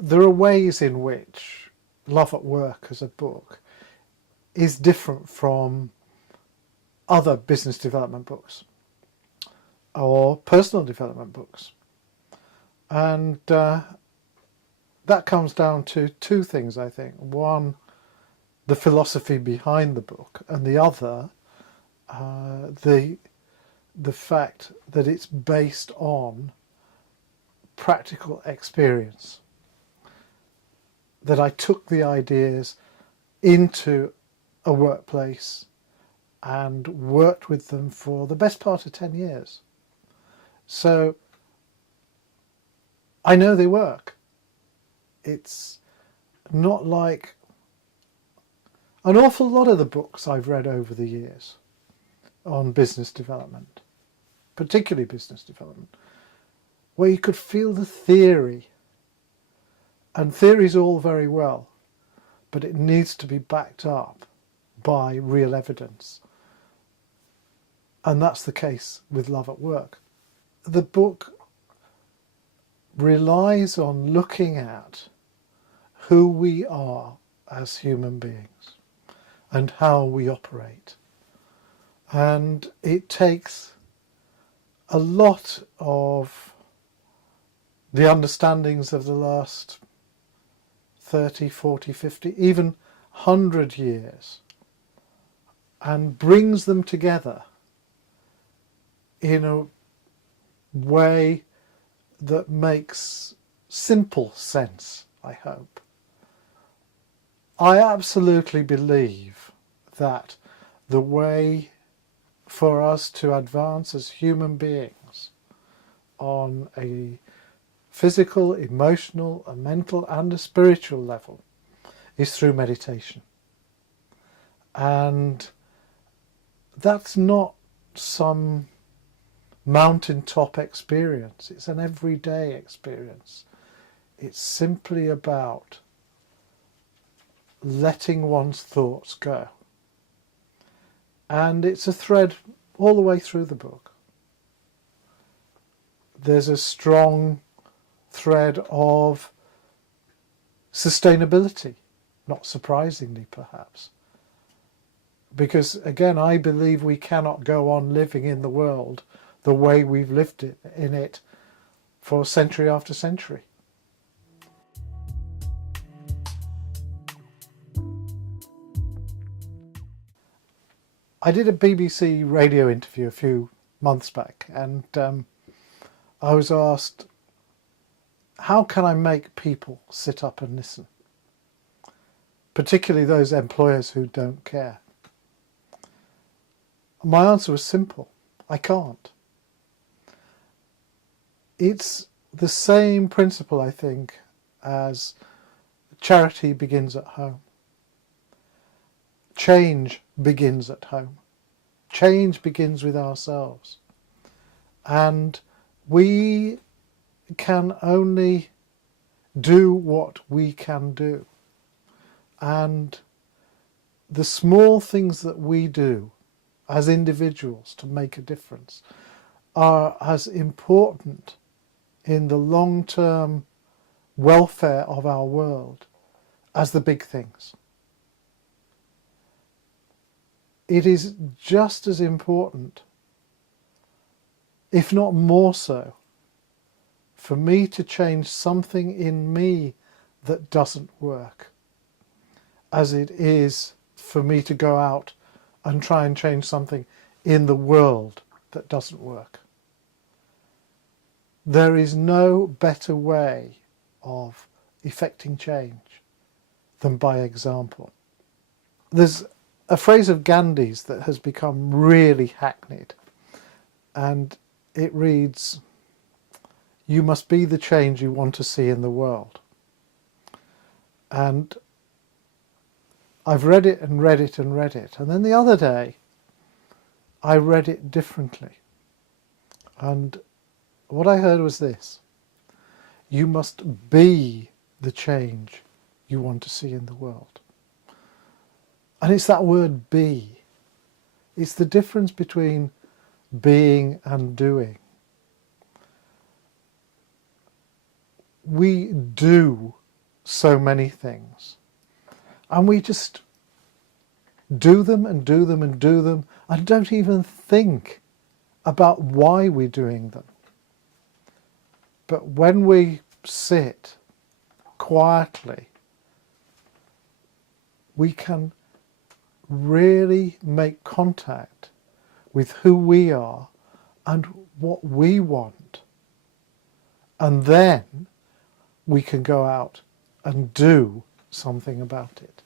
there are ways in which Love at Work as a book is different from other business development books or personal development books. And that comes down to two things, I think. One, the philosophy behind the book, and the other, the fact that it's based on practical experience. That I took the ideas into a workplace and worked with them for the best part of 10 years. So I know they work. It's not like an awful lot of the books I've read over the years on business development, particularly business development, where you could feel the theory. And theory's all very well, but it needs to be backed up by real evidence. And that's the case with Love at Work. The book relies on looking at who we are as human beings and how we operate. And it takes a lot of the understandings of the last 30, 40, 50, even 100 years and brings them together in a way that makes simple sense, I hope. I absolutely believe that the way for us to advance as human beings on a physical, emotional, a mental and a spiritual level is through meditation. And that's not some mountaintop experience, it's an everyday experience. It's simply about letting one's thoughts go. And it's a thread all the way through the book. There's a strong thread of sustainability, not surprisingly perhaps. Because again, I believe we cannot go on living in the world the way we've lived in it for century after century. I did a BBC radio interview a few months back, and I was asked, how can I make people sit up and listen? Particularly those employers who don't care. My answer was simple. I can't. It's the same principle, I think, as charity begins at home. Change begins at home. Change begins with ourselves. And we can only do what we can do. And the small things that we do as individuals to make a difference are as important in the long-term welfare of our world as the big things. It is just as important, if not more so, for me to change something in me that doesn't work, as it is for me to go out and try and change something in the world that doesn't work. There is no better way of effecting change than by example. There's a phrase of Gandhi's that has become really hackneyed, and it reads, "You must be the change you want to see in the world." And I've read it and read it and read it, and then the other day I read it differently, and what I heard was this: you must be the change you want to see in the world. And it's that word be. It's the difference between being and doing. We do so many things. And we just do them and do them and do them and don't even think about why we're doing them. But when we sit quietly, we can really make contact with who we are and what we want. And then we can go out and do something about it.